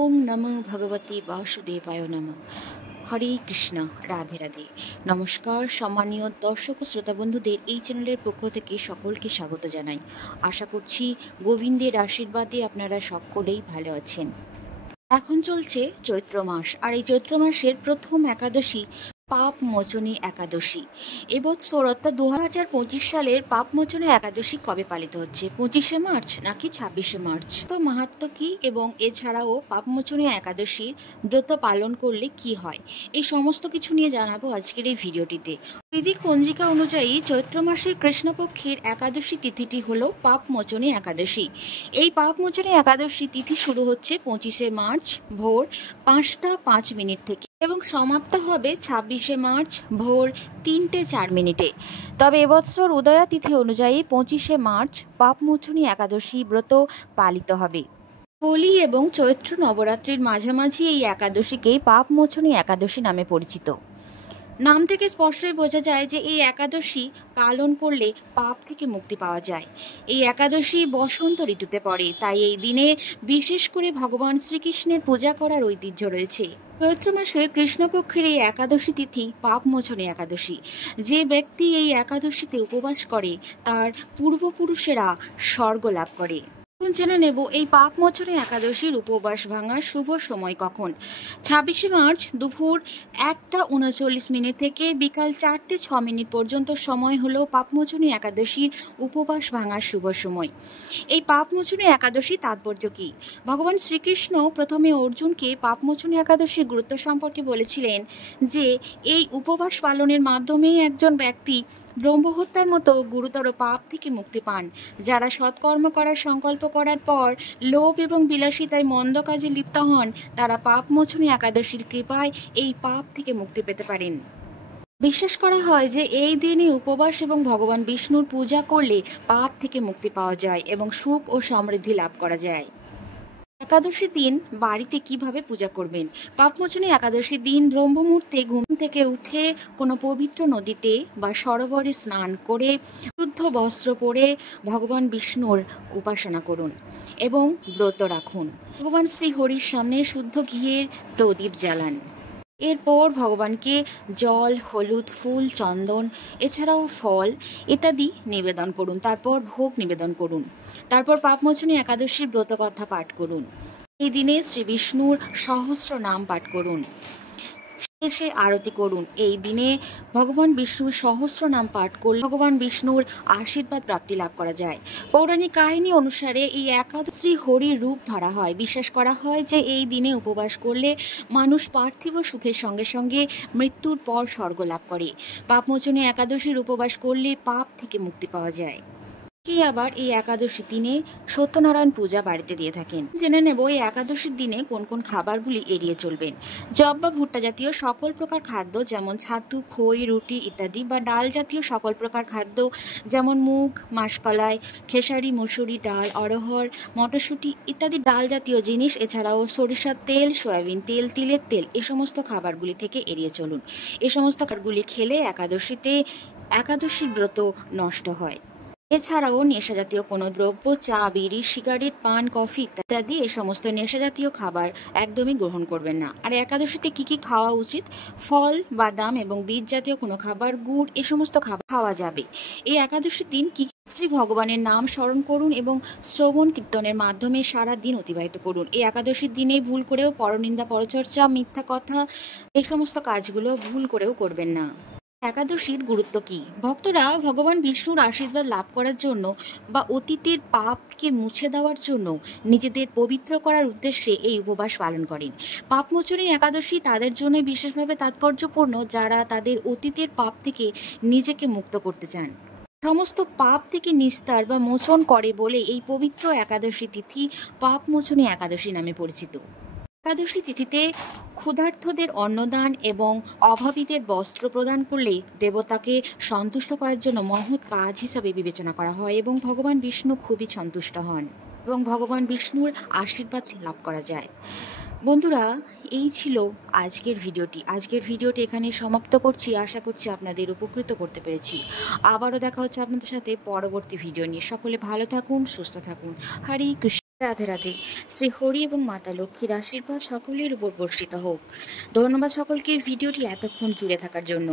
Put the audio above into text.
ওম নমো ভগবতে বাসুদেবায় নমঃ। হরে কৃষ্ণ, রাধে রাধে। নমস্কার সম্মানীয় দর্শক ও শ্রোতা বন্ধুদের, এই চ্যানেলের পক্ষ থেকে সকলকে স্বাগত জানাই। আশা করছি গোবিন্দের আশীর্বাদে আপনারা সকলেই ভালো আছেন। এখন চলছে চৈত্র মাস, আর এই চৈত্র মাসের প্রথম একাদশী পাপ মোচনী একাদশী। এবছর অর্থাৎ 2025 সালের পাপ মোচনী একাদশী কবে পালিত হচ্ছে? 25শে মার্চ নাকি 26শে মার্চ? তো মাহাত্ম্য কি, এবং এছাড়াও পাপ মোচনী একাদশীর ব্রত পালন করলে কি হয়, এই সমস্ত কিছু নিয়ে জানাবো আজকের এই ভিডিওটিতে। বৈদিক পঞ্জিকা অনুযায়ী চৈত্র মাসের কৃষ্ণপক্ষের একাদশী তিথিটি হলো পাপ মোচনী একাদশী। এই পাপ মোচনী একাদশী তিথি শুরু হচ্ছে 25শে মার্চ ভোর 5টা 5 মিনিট থেকে এবং সমাপ্ত হবে 26শে মার্চ ভোর 3টে 4 মিনিটে। তবে এবছর উদয়া তিথি অনুযায়ী 25শে মার্চ পাপ মোচনী একাদশী ব্রত পালিত হবে। হোলি এবং চৈত্র নবরাত্রির মাঝামাঝি এই একাদশীকেই পাপ মোচনী একাদশী নামে পরিচিত। নাম থেকে স্পষ্টই বোঝা যায় যে এই একাদশী পালন করলে পাপ থেকে মুক্তি পাওয়া যায়। এই একাদশী বসন্ত ঋতুতে পড়ে, তাই এই দিনে বিশেষ করে ভগবান শ্রীকৃষ্ণের পূজা করার ঐতিহ্য রয়েছে। চৈত্র মাসের কৃষ্ণপক্ষের এই একাদশী তিথি পাপ মোচনী একাদশী। যে ব্যক্তি এই একাদশীতে উপবাস করে তার পূর্বপুরুষেরা স্বর্গ লাভ করে। এখন জেনে নেব এই পাপ মোচনী একাদশীর উপবাস ভাঙার শুভ সময় কখন। 26শে মার্চ দুপুর 1টা 39 মিনিট থেকে বিকাল 4টে 6 মিনিট পর্যন্ত সময় হলো পাপ মোচনী একাদশীর উপবাস ভাঙার শুভ সময়। এই পাপ মোচনী একাদশী তাৎপর্য কি? ভগবান শ্রীকৃষ্ণ প্রথমে অর্জুনকে পাপ মোচনী একাদশীর গুরুত্ব সম্পর্কে বলেছিলেন যে এই উপবাস পালনের মাধ্যমেই একজন ব্যক্তি ব্রহ্মহত্যার মতো গুরুতর পাপ থেকে মুক্তি পান। যারা সৎকর্ম করার সংকল্প করার পর লোভ এবং বিলাসিতায় মন্দ কাজে লিপ্ত হন, তারা পাপ মোচনী একাদশীর কৃপায় এই পাপ থেকে মুক্তি পেতে পারেন। বিশ্বাস করা হয় যে এই দিনে উপবাস এবং ভগবান বিষ্ণুর পূজা করলে পাপ থেকে মুক্তি পাওয়া যায় এবং সুখ ও সমৃদ্ধি লাভ করা যায়। একাদশী দিন বাড়িতে কিভাবে পূজা করবেন? পাপমোচনী একাদশী দিন ব্রহ্ম মুহূর্তে ঘুম থেকে উঠে কোনো পবিত্র নদীতে বা সরোবরে স্নান করে শুদ্ধ বস্ত্র পরে ভগবান বিষ্ণুর উপাসনা করুন এবং ব্রত রাখুন। ভগবান শ্রী হরির সামনে শুদ্ধ ঘিয়ের প্রদীপ জ্বালান। এরপর ভগবানকে জল, হলুদ, ফুল, চন্দন এছাড়াও ফল ইত্যাদি নিবেদন করুন। তারপর ভোগ নিবেদন করুন। তারপর পাপমোচনী একাদশীর ব্রতকথা পাঠ করুন। এই দিনে শ্রী বিষ্ণুর সহস্র নাম পাঠ করুন। শেষে আরতি করুন। এই দিনে ভগবান বিষ্ণুর সহস্র নাম পাঠ করলে ভগবান বিষ্ণুর আশীর্বাদ প্রাপ্তি লাভ করা যায়। পৌরাণিক কাহিনী অনুসারে এই একাদশী হরির রূপ ধরা হয়। বিশ্বাস করা হয় যে এই দিনে উপবাস করলে মানুষ পার্থিব সুখের সঙ্গে সঙ্গে মৃত্যুর পর স্বর্গ লাভ করে। পাপমোচনী একাদশীর উপবাস করলে পাপ থেকে মুক্তি পাওয়া যায়। কি আবার এই একাদশী দিনে সত্যনারায়ণ পূজা বাড়িতে দিয়ে থাকেন। জেনে নেব এই একাদশীর দিনে কোন কোন খাবারগুলি এড়িয়ে চলবেন। জব বা ভুট্টা জাতীয় সকল প্রকার খাদ্য যেমন ছাতু, খই, রুটি ইত্যাদি, বা ডাল জাতীয় সকল প্রকার খাদ্য যেমন মুগ, মাসকলাই, খেসারি, মুসুরি ডাল, অড়হর, মটরশুঁটি ইত্যাদি ডাল জাতীয় জিনিস, এছাড়াও সরিষার তেল, সয়াবিন তেল, তিলের তেল, এই সমস্ত খাবারগুলি থেকে এড়িয়ে চলুন। এই সমস্ত খাবারগুলি খেলে একাদশীর ব্রত নষ্ট হয়। এছাড়াও নেশাজাতীয় কোনো দ্রব্য, চা, বিড়ি, সিগারেট, পান, কফি ইত্যাদি এই সমস্ত নেশাজাতীয় খাবার একদমই গ্রহণ করবেন না। আর একাদশীতে কি কি খাওয়া উচিত? ফল, বাদাম এবং বীজ জাতীয় কোনো খাবার, গুড়, এই সমস্ত খাবার খাওয়া যাবে। এই একাদশীর দিন কি শ্রী ভগবানের নাম স্মরণ করুন এবং শ্রবণ কীর্তনের মাধ্যমে সারা দিন অতিবাহিত করুন। এই একাদশীর দিনে ভুল করেও পরনিন্দা, পরচর্চা, মিথ্যা কথা এই সমস্ত কাজগুলো ভুল করেও করবেন না। একাদশীর গুরুত্ব কি? ভক্তরা ভগবান বিষ্ণুর আশীর্বাদ লাভ করার জন্য বা অতীতের পাপকে মুছে দেওয়ার জন্য নিজেদের পবিত্র করার উদ্দেশ্যে এই উপবাস পালন করেন। পাপমোচনী একাদশী তাদের জন্য বিশেষভাবে তাৎপর্যপূর্ণ যারা তাদের অতীতের পাপ থেকে নিজেকে মুক্ত করতে চান। সমস্ত পাপ থেকে নিস্তার বা মোচন করে বলে এই পবিত্র একাদশী তিথি পাপমোচনী একাদশী নামে পরিচিত। একাদশী তিথিতে ক্ষুধার্তদের অন্নদান এবং অভাবীদের বস্ত্র প্রদান করলে দেবতাকে সন্তুষ্ট করার জন্য মহৎ কাজ হিসাবে বিবেচনা করা হয় এবং ভগবান বিষ্ণু খুবই সন্তুষ্ট হন এবং ভগবান বিষ্ণুর আশীর্বাদ লাভ করা যায়। বন্ধুরা, এই ছিল আজকের ভিডিওটি এখানে সমাপ্ত করছি। আশা করছি আপনাদের উপকৃত করতে পেরেছি। আবারও দেখা হচ্ছে আপনাদের সাথে পরবর্তী ভিডিও নিয়ে। সকলে ভালো থাকুন, সুস্থ থাকুন। হরে কৃষ্ণ। রাধে রাধে। শ্রী হরি এবং মাতা লক্ষ্মীর আশীর্বাদ সকলের উপর বর্ষিত হোক। ধন্যবাদ সকলকে ভিডিওটি এতক্ষণ জুড়ে থাকার জন্য।